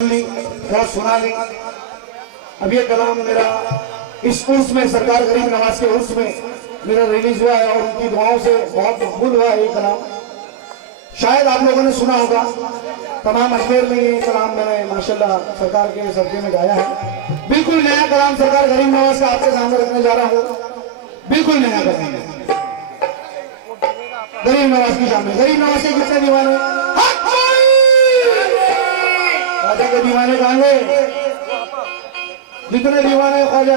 बहुत सुना ली। अब ये कलाम मेरा इस उर्स में, सरकार गरीब नवाज के उर्स में मेरा रिलीज हुआ है और उनकी दुआओं से बहुत मकबूल हुआ है ये कलाम। शायद आप लोगों ने सुना होगा, तमाम अजमेर में ये कलाम मैंने माशाल्लाह सरकार के सदक़े में गाया है। बिल्कुल नया कलाम सरकार गरीब नवाज का आपके सामने रखने जा रहा हूँ। बिल्कुल नया कलाम गरीब नवाज की शान में। गरीब नवाज के कितने दीवाने, ख्वाजा के दीवाने कहाँ गए? जितने दीवाने ख्वाजा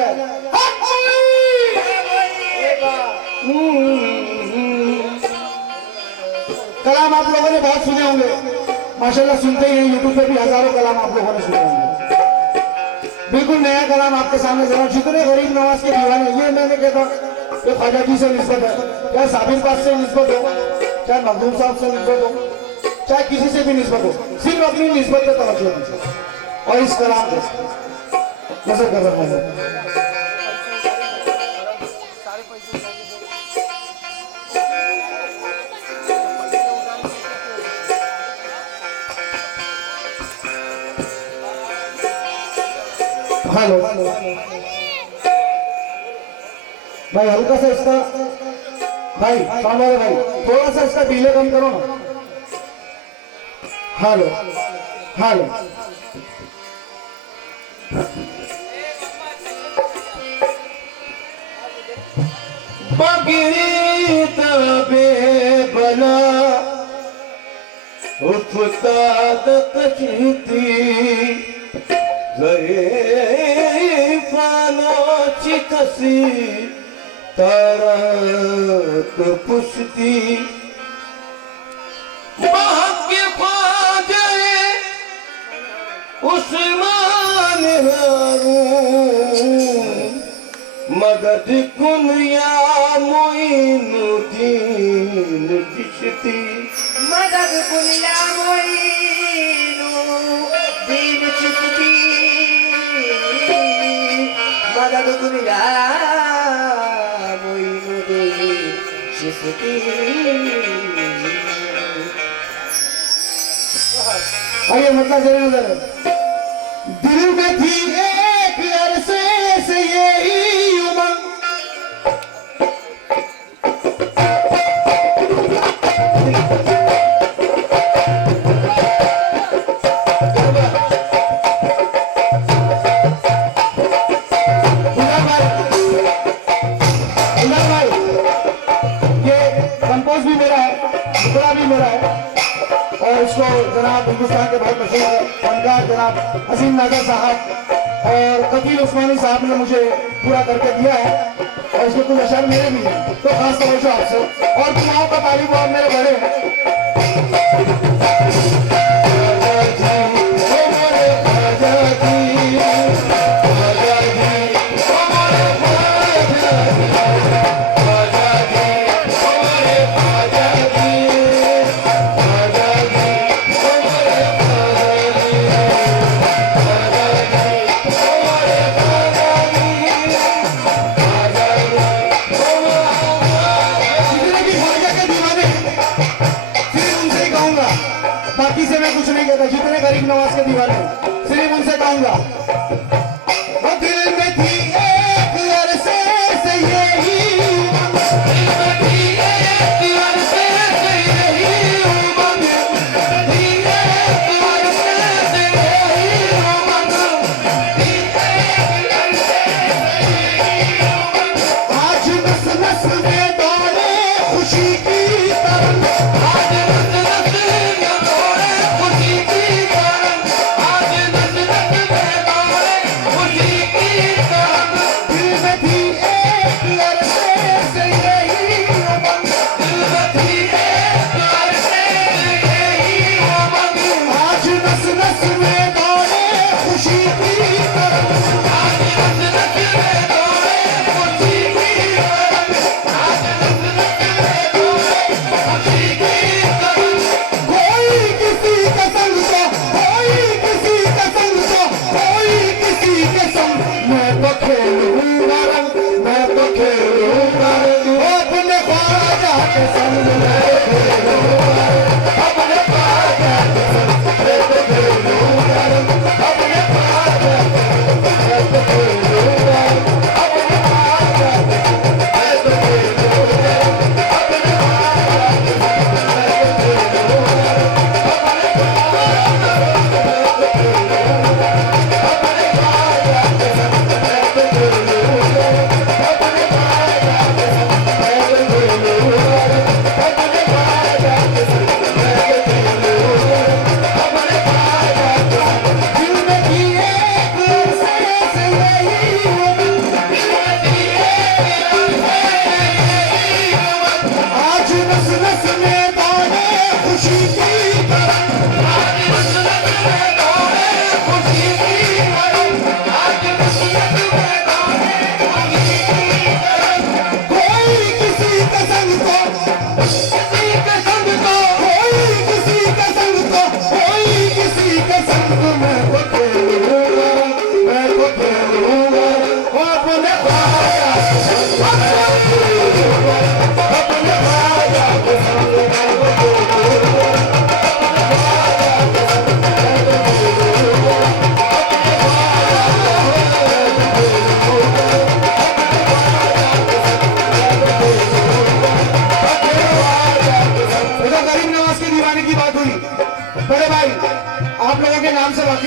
कलाम आप लोगों ने बहुत सुने होंगे माशाल्लाह, सुनते ही हैं। यूट्यूब पे भी हजारों कलाम आप लोगों ने सुने होंगे। बिल्कुल नया कलाम आपके सामने जरा। जितने गरीब नवाज के दीवाने, ये मैंने कहता ये ख्वाजा जी से निस्बत है, चाहे साबिर पास से निस्बत हो, चाहे मखदूम साहब से निस्बत हो, चाहे किसी से भी निस्बत हो, सिर्फ अपनी निस्बत पे तवज्जो दीजिए और इस कलाम को नजर कर रहा हूँ। हेलो भाई, हल्का सा इसका भाई सामने वाले भाई थोड़ा सा इसका डिले कम करो ना। हेलो हेलो पगड़ी तबे बला उफताद कशीती गए फानो चिकसी तरत पुष्टि भाग्य ख्वाजा उस्मान हारून मदद कुन या मोइनुद्दीन चिश्ती, मदद कुन या मोइनुद्दीन चिश्ती, मदद कुन या मोइनुद्दीन चिश्ती। आइए मतलब जरा नजर, दिल में थी एक अरसे से यही उमंग, कंपोज भी मेरा है, टुकड़ा भी मेरा है और इसको जनाब हिंदुस्तान के बहुत मशहूर फनकार जनाब असीम नागर साहब और ककील उस्मानी साहब ने मुझे पूरा करके दिया है और इसके कुछ अशर मेरे भी हैं, तो खास तवज्जो आपसे और दुआओं का तारीफ आप मेरे बड़े हैं। बाकी से मैं कुछ नहीं कहता, जितने गरीब नवाज के दीवाने सिर्फ उनसे कहूंगा, वो दिल में थी एक अरसे से यही आज नस नस में दौड़े खुशी की तरंग, आज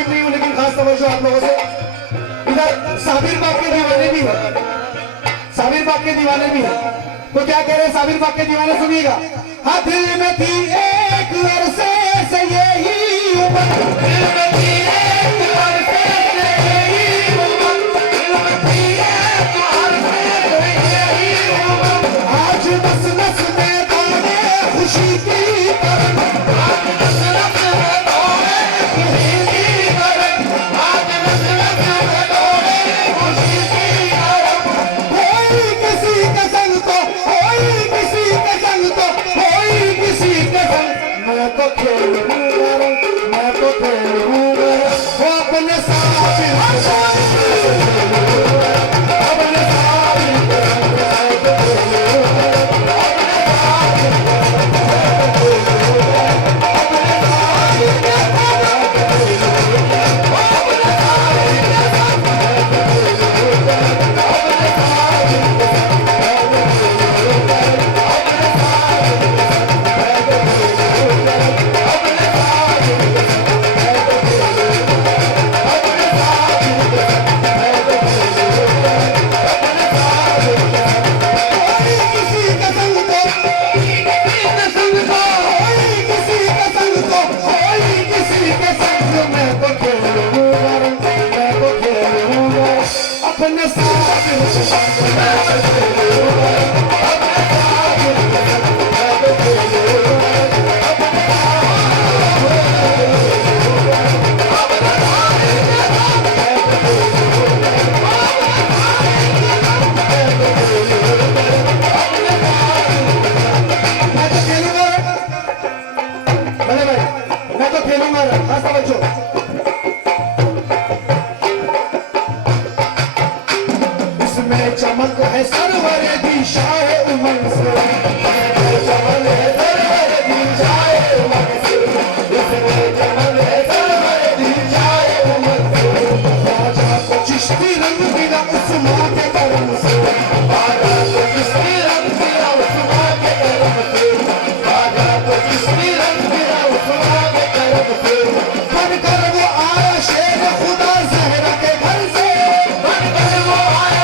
वाकिफ नहीं हूँ, लेकिन खास तवज्जो आप लोगों से। इधर साबिर बाग के दीवाने भी है, साबिर बाग के दीवाने भी है। तो क्या कह रहे हैं साबिर बाग के दीवाने, सुनिएगा। हाँ, दिल में थी एक अरसे से यही उम्र, दिल में थी एक अरसे से यही उम्र, दिल में थी एक अरसे से यही उम्र। आज नस नस में दौड़े खुशी की तरंग, आज नस नस में दौड़े खुशी की तरंग, आज नस नस में दौड़े खुशी की तरंग। कोई किसी के संग तो, कोई किसी के संग तो, कोई किसी के संग। मैं तो खेलूंगा रंग, मैं तो खेलूंगा रंग, वो अपने साथ ही अपने साथ ही चमक है सरवर दी शाहे उमंग से, चमक है सरवर दी शाहे उमंग से, इसमें चमक है सरवर दी शाहे उमंग से। राजा को चिश्ती रंग मिला उस माँ के कर्म से, राजा को चिश्ती रंग मिला उस माँ के कर्म से, राजा को चिश्ती रंग मिला उस माँ के कर्म से। बनकर वो आया शेर खुदा जहरा के घर से, बनकर वो आया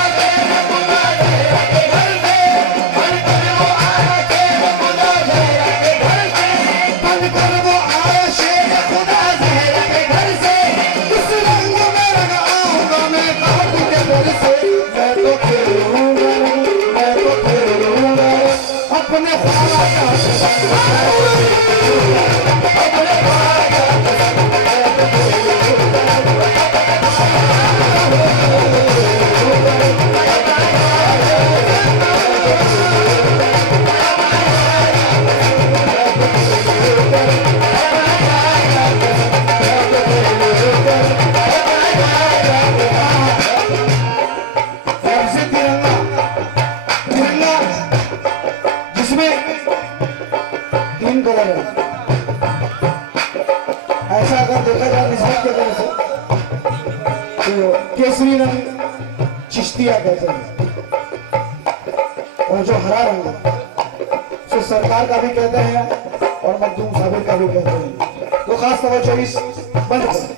ऐसा अगर देखा जाए निस्बत के तरह से तो केसरी रंग चिश्तिया कहते हैं, और जो हरा रंग है सरकार का भी कहते हैं और मखदूम साबिर का भी कहते हैं। तो खास तवज्जो इस बंद करें।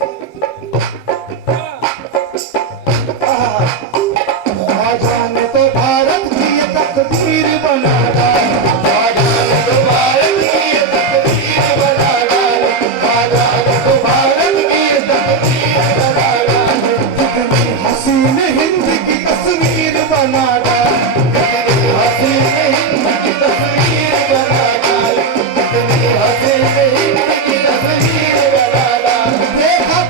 आजाने तो भारत की ये तकदीर बना डाली, आजाने तो भारत की ये तकदीर बना डाली, आजाने तो भारत की ये तकदीर बना डाली। कितनी हसीन हिंद की तस्वीर बना डाली, कितनी हसीन हिंद की तस्वीर बना डाली, कितनी हसीन हिंद की तस्वीर बना डाली। देखा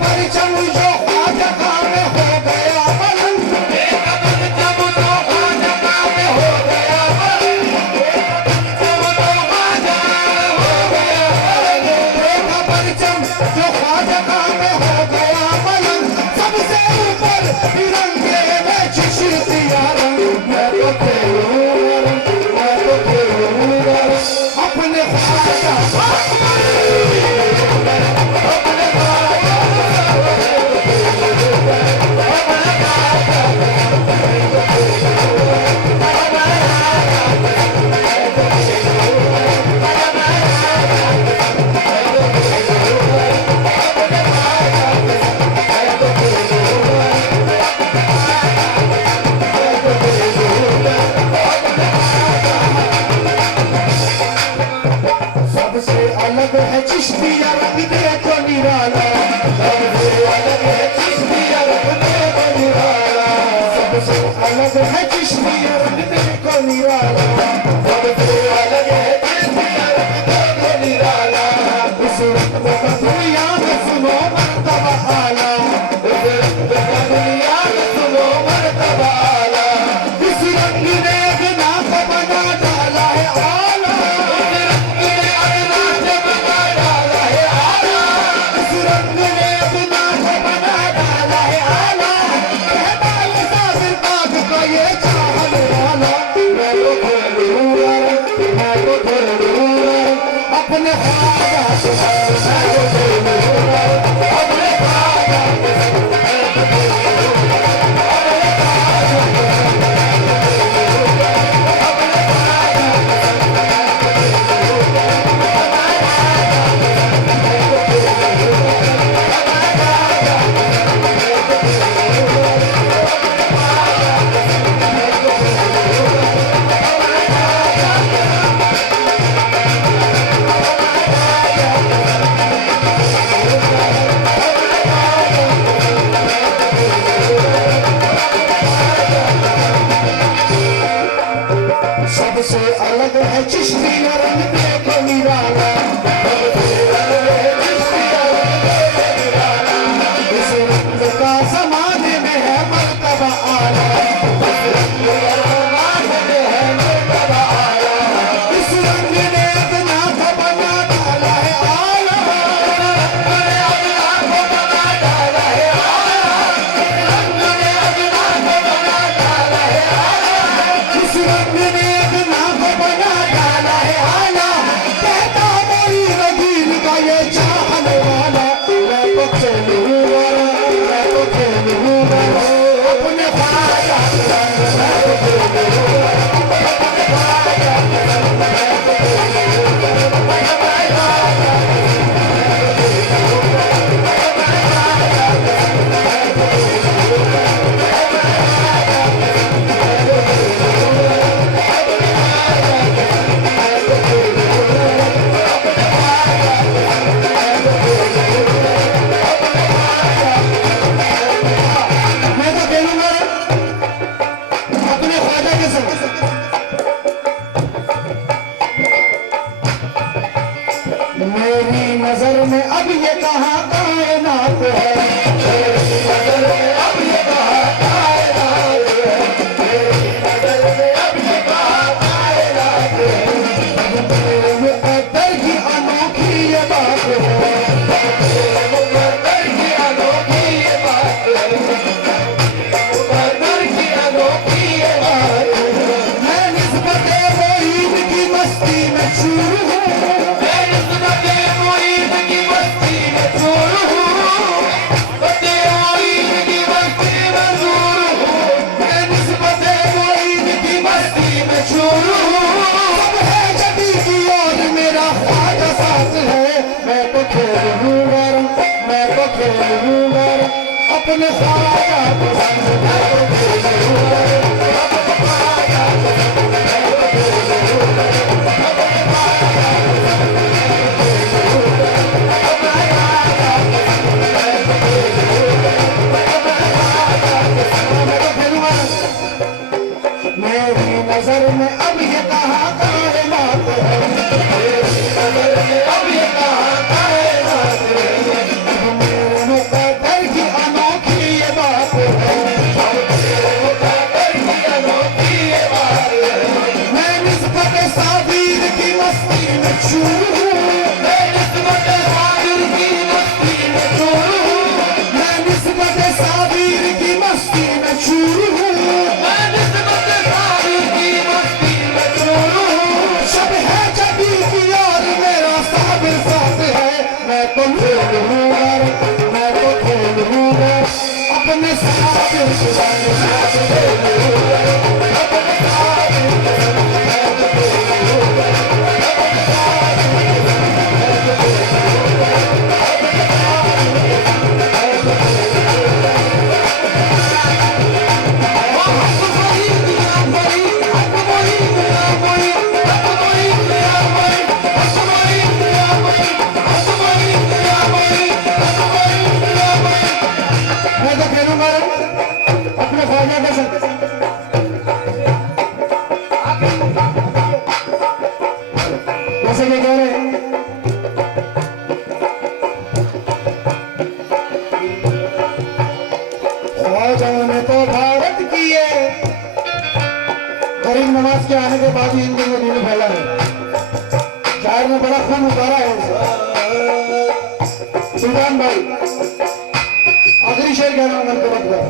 चिश्तिया रंग देखो निराला, सबसे अलग है चिश्तिया रंग देखो निराला, सबसे अलग है चिश्तिया रंग देखो निराला, सबसे अलग है चिश्तिया रंग देखो निराला। इस रंग का दुनिया में सुनो मर्तबा आला, इस रंग का दुनिया में सुनो मर्तबा आला, इस रंग ने अगना को बना डाला है आला, इस रंग ने अगना को बना डाला है आला, इस रंग ने अगना को बना डाला है आला। कहता है साबिर पाक को ये चाहने वाला, मैं तो खेलूंगा, मैं तो खेलूंगा अपने ख्वाजा के साथ, मैं तो खेलूंगा अपने ख्वाजा के साथ, सबसे अलग है चिश्तिया रंग देखो निराला, सबसे अलग है चिश्तिया रंग देखो निराला, इस रंग का समाने में है मर्तबा आला, इस रंग का समाने में है मर्तबा आला, इस रंग ने अपना को बना डाला है आला, इस रंग ने अपना को बना डाला है आला, इस रंग ने अपना को बना डाला है आला, इस रंग ने अपना को बना डाला है आला। कहता मेरी रगीर का ये चाहने वाला, मैं तो खेलूंगा, मैं तो खेलूंगा अपने ख्वाजा के संग, मैं तो खेलूंगा अपने ख्वाजा के संग, मैं तो खेलूंगा अपने ख्वाजा के मैं तो खेलूंगा अपने ख्वाजा के संग। मेरी नजर में अब ये कहाँ कायनात है, मेरी नजर में अब ये कहाँ कायनात है, मेरी नजर में अब ये कहाँ कायनात है, मेरे मुक़द्दर की अनोखी ये बात है, मेरे मुक़द्दर की अनोखी ये बात है, मुक़द्दर की अनोखी ये बात है। मैं निस्बते मोईद की मस्ती में चूर हूँ, मैं निस्बते मोईद की मस्ती में चूर हूँ, बते मोईद की मस्ती में चूर हूँ, मैं निस्बते मोईद की मस्ती में चूर हूँ। सब है जबी की और मेरा ख्वाजा साथ है, मैं तो खेलूंगा, मैं तो खेलूंगा अपने ख्वाजा के संग, मैं तो खेलूंगा अपने ख्वाजा के संग, मैं तो खेलूंगा अपने ख्वाजा के संग, मैं तो खेलूंगा अपने ख्वाजा के संग, मैं तो खेलूंगा अपने ख्वाजा के संग, मैं तो खेलूंगा। मेरी नजर में अब ये कहाँ कायनात है, मेरी नजर में अब ये कहाँ कायनात है, मेरे मुक़द्दर की अनोखी ये बात है, मेरे मुक़द्दर की अनोखी ये बात है। मैं निस्बत साबिर की मस्ती में चूर हूँ, मैं निस्बत साबिर की मस्ती में चूर हूँ, मैं निस्बत साबिर की मस्ती में चूर हूँ, मैं निस्बत साबिर की मस्ती में चूर हूँ। शब है जबी की और मेरा साबिर साथ है, मैं तो खेलूंगा, मैं तो खेलूंगा अपने साबिर के संग, मैं तो खेलूंगा अपने साबिर के संग, मैं तो खेलूंगा अपने साबिर के संग, मैं तो खेलूंगा अपने साबिर के संग, मैं तो खेलूंगा। नवाज के आने के बाद ही इन दोनों दिल फैला है। शायर ने बड़ा खून उतारा है उसे। सुल्तान भाई आखिरी शेर कह रहा हूं, मन को मत कर।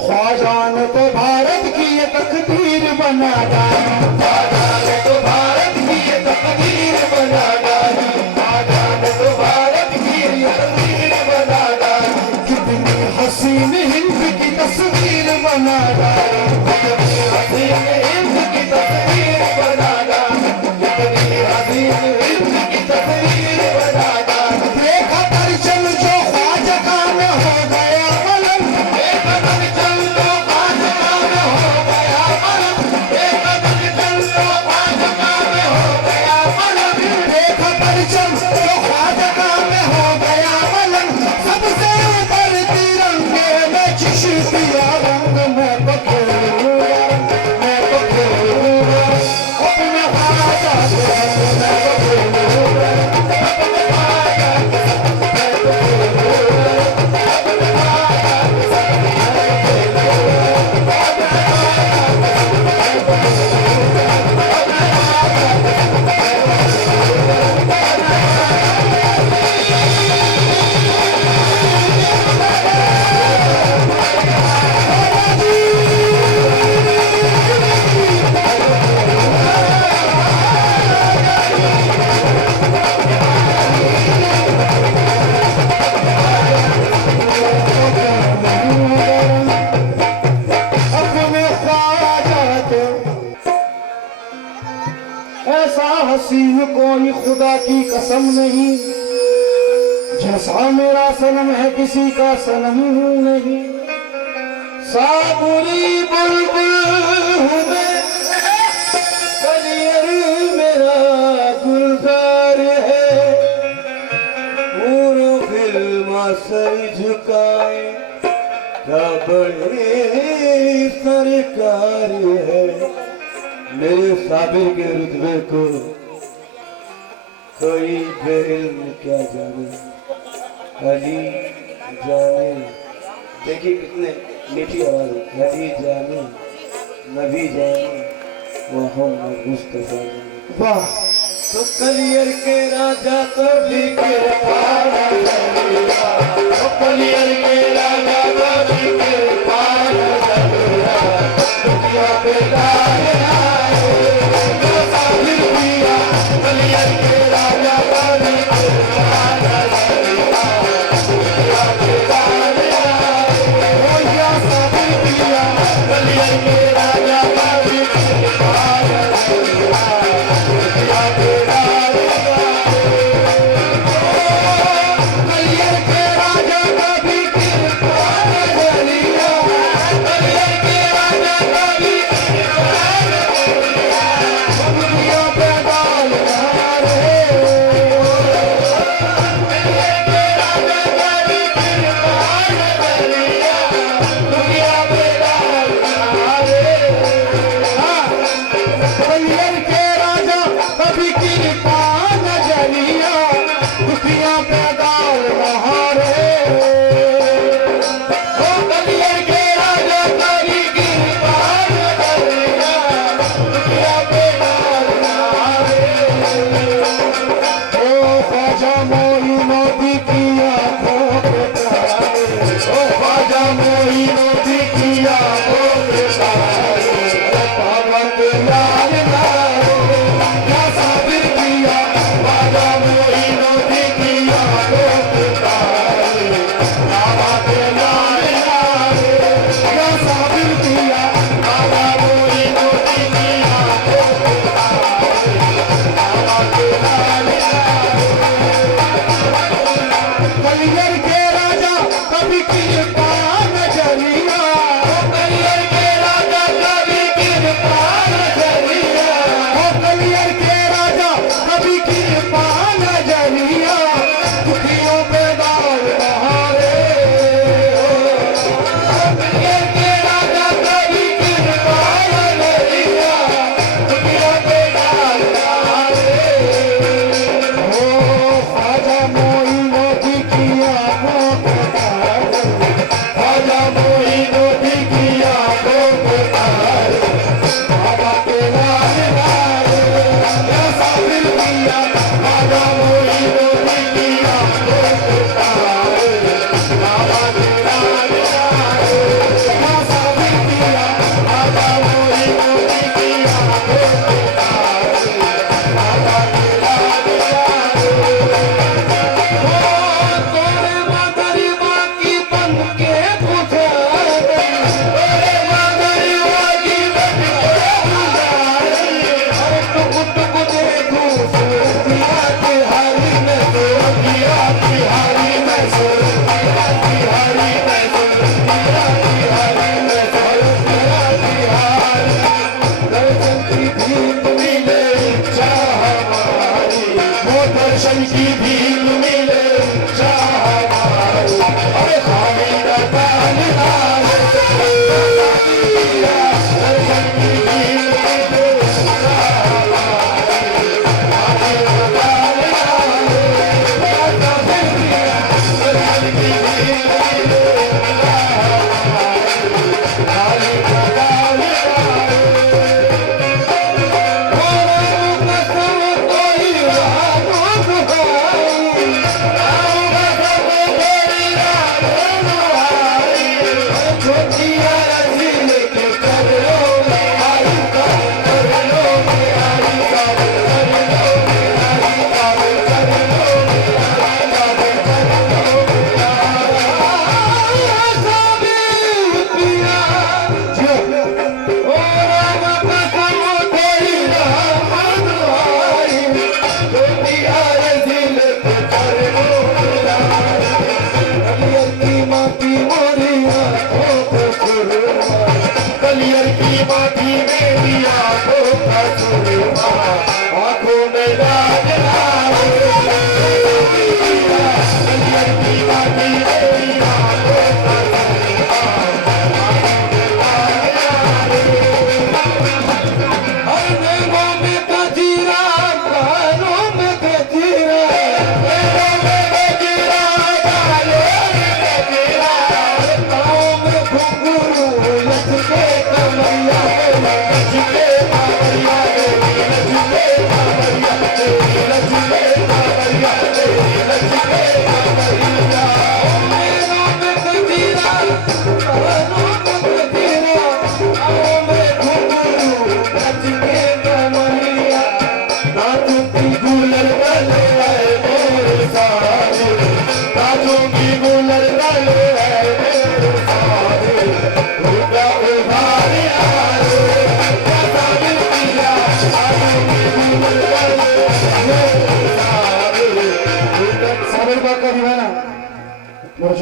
ख्वाजा ने तो भारत की ये तकदीर बना डाली, ख्वाजा ने तो भारत की ये तकदीर बना डाली, ख्वाजा ने तो भारत की ये तकदीर बना डाली। कितनी हसीन हिंद की तस्वीर बना डाली, कितनी हसीन हिंद की तस्वीर बना डाली, कितनी हसीन हिंद की तस्वीर बना डाली। देखा परचम जो ख्वाजा का में हो गया मलम, देखा परचम जो ख्वाजा का में हो गया मलम, देखा परचम जो ख्वाजा का में हो गया मलम, देखा परचम जो ख्वाजा का में हो गया मलम। सबसे ऊपर तिरंगे में चिश्तिया रंग मैं तो खेलूंगा, मैं तो खेलूंगा अपने ख्वाजा के रंग मैं तो खेलूंगा, अपने ख्वाजा के रंग मैं तो खेलूंगा, अपने ख्वाजा के रंग मैं तो खेलूंगा, अपने ख्वाजा के रंग मैं तो खेलूंगा, अपने ख्वाजा के रंग मैं अपने ख्वाजा के ऐसा हसीन कोई खुदा की कसम नहीं, जैसा मेरा सनम है किसी का सनम नहीं। साबुरी बुलबुल हूँ मैं, कलियर मेरा गुलजार है, पूरो फिल्म सर झुकाए क्या बड़े सरकार है। मेरे साबिर के रुतबे को कोई बेइल्म क्या जाने, अली जाने। देखिए कितने मीठी आवाज है। अली जाने, नबी जाने, मोहम्मद मुस्तफा जाने। वाह तो कलियर के राजा तो भी कृपाण जलवा, तो कलियर के राजा तो भी कृपाण जलवा, दुनिया पे लाए आए तो साबिर पिया। कलियर के राजा तो भी कृपाण जलवा, दुनिया पे लाए आए ओ या साबिर पिया। कलियर के राजा तो भी कृपाण जलवा, दुनिया पे लाए कलियर के राजा का भी कृपाण जलिया, कलियर के राजा का भी कृपाण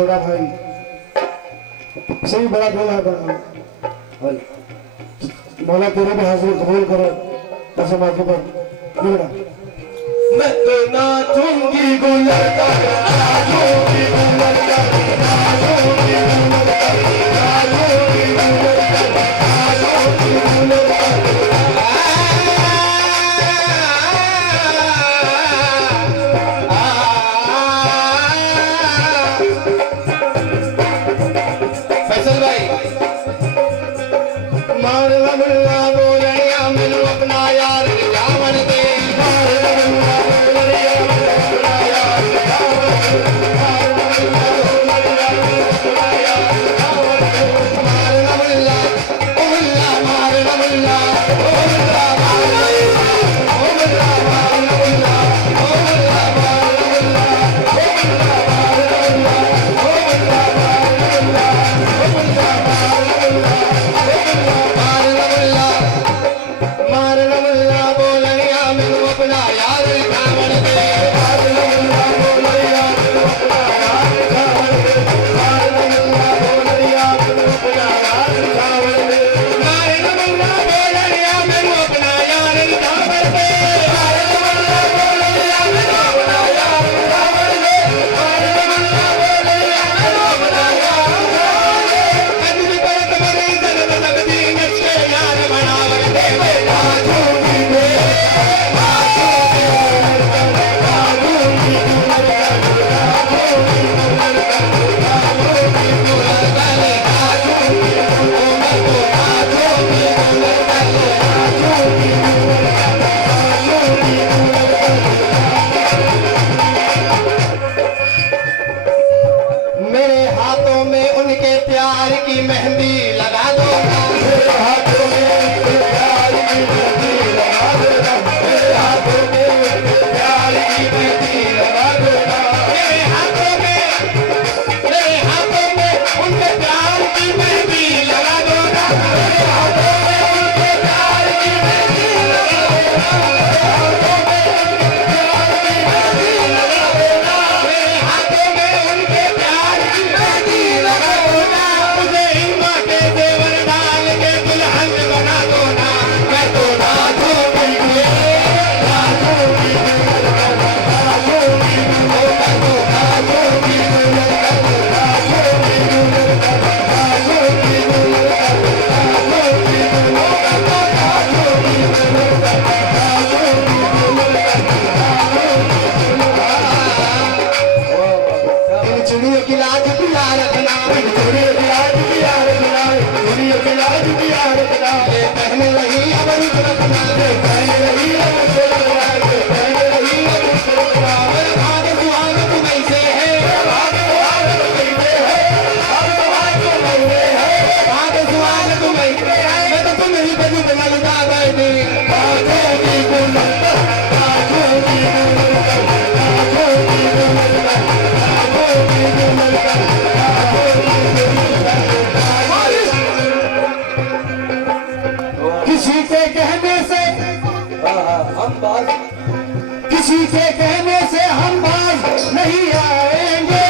बड़ा भाई सही बड़ा दिल है बड़ा मौला तेरे भी हाजिर कबूल करो ऐसे मौके पर बिगड़ा मैं तो नाचूंगी गुलरता नाचूंगी गुलरता नाचूंगी गुलरता नाचूंगी गुलरता नाचूंगी गुलरता फैसल भाई मार मुल्ला बोलनिया मैनू अपना यार जावन दे मार मुल्ला बोलनिया मैनू अपना यार जावन दे मार मुल्ला बोलनिया मैनू अपना यार जावन दे मार मुल्ला ओ मुल्ला मार मुल्ला ओ मुल्ला मार मुल्ला ओ मुल्ला मार मुल्ला ओ मुल्ला मार मुल्ला ओ मुल्ला मार मुल्ला ओ मुल्ला मार मुल्ला ओ मुल्ला मार मुल्ला मार मुल्ला बोलनिया मैनू अपना यार जावन दे मार मुल्ला बोलनिया मैनू अपना यार जावन दे मार मुल्ला बोलनिया मैनू अपना यार जावन दे मार मुल्ला बोलनिया मैनू अपना यार जावन दे मार मुल्ला बोलनिया मैनू अपना यार जावन दे मार मुल्ला बोलनिया मैनू अपना यार जावन दे अज भी करत मरी जन्म लगदी नक्शे यार बनावन दे बेटा झूठी दे मेरे हाथों में उनके प्यार की मेहंदी लगा दो मेरे हाथों में उनके प्यार की मेहंदी लगा देना मेरे हाथों में उनके प्यार की मेहंदी लगा देना मेरे हाथों में उनके प्यार की मेहंदी लगा दो मेरे हाथों में उनके प्यार की मेहंदी लगा देना मेरे हाथों में उनके प्यार की मेहंदी लगा देना मेरे हाथों में उनके प्यार की मेहंदी लगा देना मुझे हिम्मा के देवर डाल के दुल्हन बना दो ना मैं तो नाचूंगी नाचूंगी नाचूंगी ओ मैं तो नाचूंगी नाचूंगी नाचूंगी इन चिड़ियों की लाज पिया रखना इन चिड़ियों की लाज पिया रखना चिड़ियों की लाज पिया रखना ये पहने रही अब रुक रखना ये पहने रही अब रुक रखना ये पहने रही अब रुक रखना मेरा भाग सुहाग तुम्हीं से है भाग सुहाग तुम्हीं से है भाग सुहाग तुम्हीं से है भाग सुहाग तुम्हीं से है मैं तो तुम्हीं पे जुट लगता बैठी नाचोगी गुलरता नाचोगी गुलरता नाचोगी गुलरता नाचोगी गुलरता नाचोगी गुलरता किसी के कहने से हम बात किसी के कहने से हम बाज नहीं आएंगे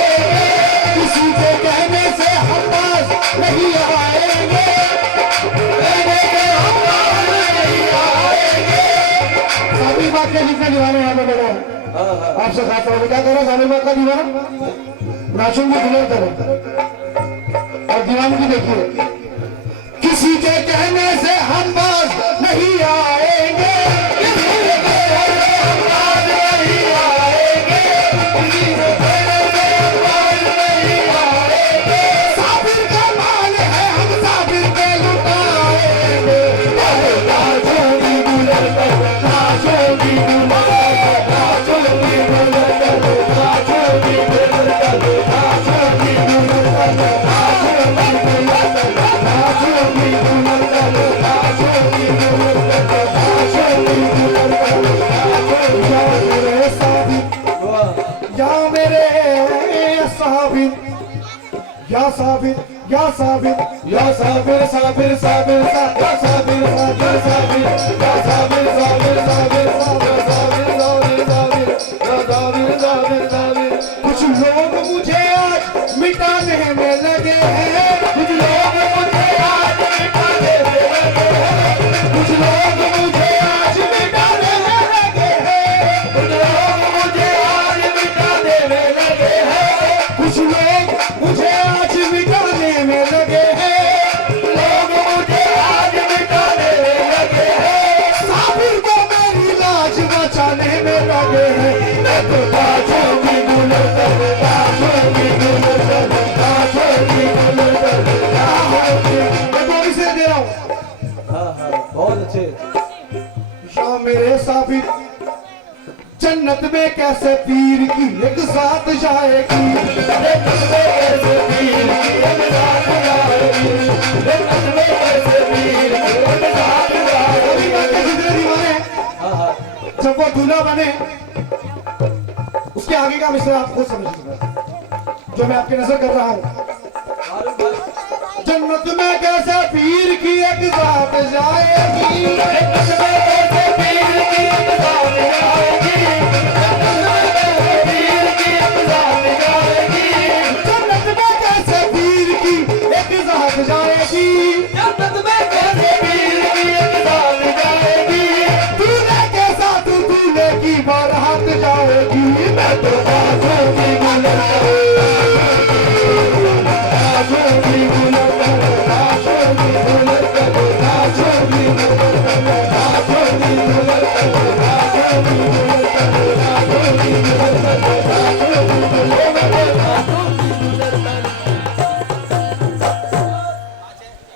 किसी के कहने से हम बाज नहीं आएंगे साबिर बात के जितने दीवाने यहाँ पे बैठे हैं आपसे खाता हूँ क्या करो साबिर बात का दीवाना नाचूंगी दुल्हन करो और दीवान की देखिए किसी के कहने से हम बाज नहीं आएंगे किसी के कहने से हम बाज नहीं आएंगे किसी के कहने से हम बाज नहीं आएंगे साबिर का माल है हम साबिर पे लुटाएंगे नाचोगी गुलरता नाचोगी गुलरता नाचोगी गुलरता नाचोगी गुलरता नाचोगी गुलरता नाचोगी गुलरता नाचोगी गुलरता नाचोगी गुलरता नाचोगी गुलरता या मेरे साबिर या साबिर या साबिर या साबिर साबिर साबिर या साबिर साबिर साबिर या साबिर साबिर साबिर या साबिर साबिर साबिर या साबिर साबिर साबिर। कुछ लोग मुझे आज मिटाने में लगे हैं, कुछ लोग मुझे आज मिटाने में लगे हैं, कुछ लोग मुझे आज मिटाने में लगे हैं, कुछ लोग मुझे आज मिटाने में लगे हैं, कुछ लोग मुझे आज मिटाने में लगे हैं, लोग मुझे आज मिटाने में लगे हैं। साबिर को मेरी लाज बचाने में लगे हैं। मैं तो बाजों की गुलशन, बाजों की गुलशन, बाजों की गुलशन, बाजों की। मैं तो इसे दे रहा हूँ, हाँ हाँ बहुत अच्छे। या मेरे साबिर जन्नत में कैसे पीर की एक साथ जाएगी, एक में कैसे पीर की एक साथ जाएगी, एक में कैसे पीर की एक साथ अभी जाएगी। बात के जितने दीवाने हैं, हाँ हाँ जब वो दूल्हा बने उसके आगे का मिसरा आप खुद समझिएगा जो मैं आपकी नजर कर रहा हूँ। मालूम भाई। जन्नत में कैसे पीर की एक साथ जाएगी, एक में कैसे पीर